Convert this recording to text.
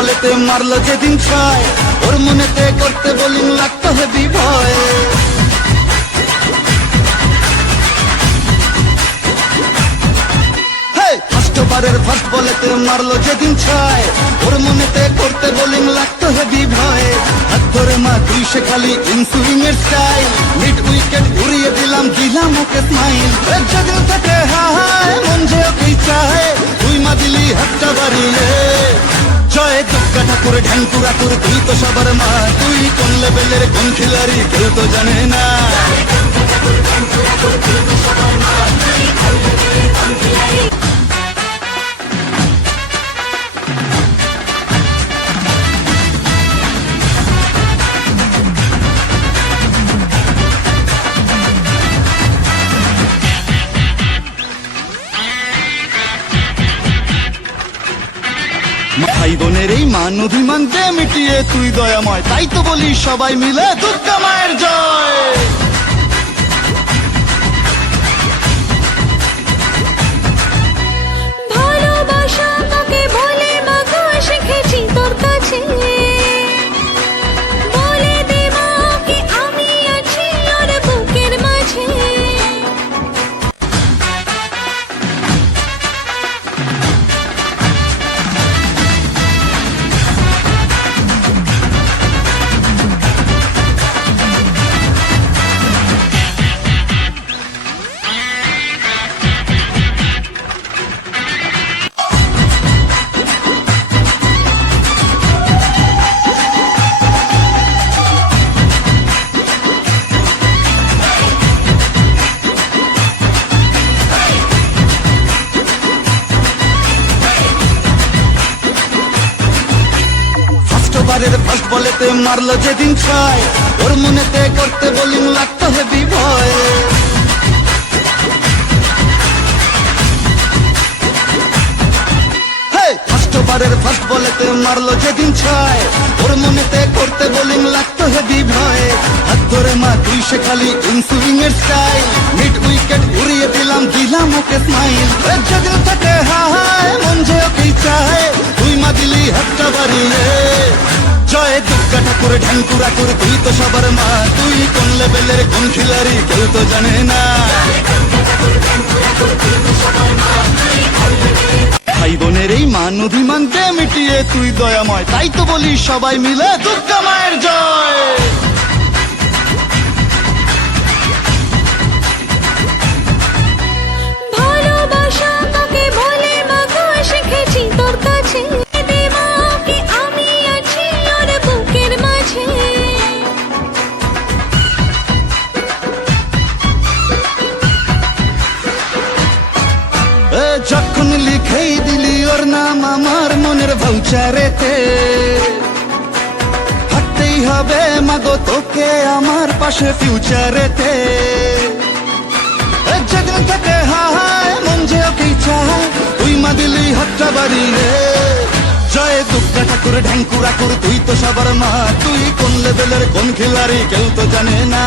বলেতে মারলো যেদিন ছয়, ওর মনেতে করতে বোলিং লাগতো হেভি ভয়। ফার্স্টবারের ফার্স্ট বলেতে মারলো যেদিন ছয়, ওর মনেতে করতে বোলিং লাগতো হেভি ভয়। হাত ধরে মা তুই সে খালি ইনসুইং এর স্টাইল, মিড উইকেট উড়িয়ে দিলাম ওকে স্মাইল। যেদিন থেকে হায় মন যে ওকেই চায়, তুই মা দিলি হাতটা বাড়িয়ে। জয় দুর্গা ঠাকুর ঢ্যাঙ্কুরা তোর, তুই তো সবার মা, তুই কোন লেভেলের কোন খিলাড়ি কেউ তো জানে না। ভাই বোনের এই মান অভিমান যে মিটিয়ে তুই দয়াময়, তাই তো বলি সবাই মিলে দুর্গা মায়ের জয়। ভালোবাসা তোকে বলে মাগো শিখেছি তোর কাছে, বলে দে মাকে আমি আছি ওর বুকের মাঝে। ফার্স্টবারের ফার্স্ট বলেতে মারলো যেদিন ছয়, ওর মনেতে করতে বোলিং লাগতো হেভি ভয়। ফার্স্টবারের ফার্স্ট বলেতে মারলো যেদিন ছয়, ওর মনেতে করতে বোলিং লাগতো হেভি ভয়। হাত ধরে মা তুই সে খালি ইনসুইং এর স্টাইল, মিড উইকেট উড়িয়ে দিলাম ওকে স্মাইল। যেদিন থেকে হায় মন যে ওকেই চায়, তুই মা দিলি হাতটা বাড়িয়ে। জয় দুর্গা ঠাকুর ঢ্যাঙ্কুরা তোর, তুই তো সবার মা, তুই কোন লেভেলের কোন খিলাড়ি কেউ তো জানে না। ভাই বোনের এই মান অভিমান যে মিটিয়ে তুই দয়াময়, তাই তো বলি সবাই মিলে দুর্গা মায়ের জয়। ভালোবাসা তোকে বলে মাগো শিখেছি তোর কাছে, দে মাকে আমি আছি ওর বুকের মাঝে। যখন লিখেই দিলি ওর নাম আমার মনের ভাউচারেতে, থাকতেই হবে মাগো তোকে আমার পাশে ফিউচারেতে। যেদিন থেকে হায় মন যে ওকেই চায়, তুই মা দিলি হাতটা বাড়িয়ে। জয় দুর্গা ঠাকুর ঢ্যাঙ্কুরা তোর, তুই তো সবার মা, তুই কোন লেভেলের কোন খিলাড়ি কেউ তো জানে না।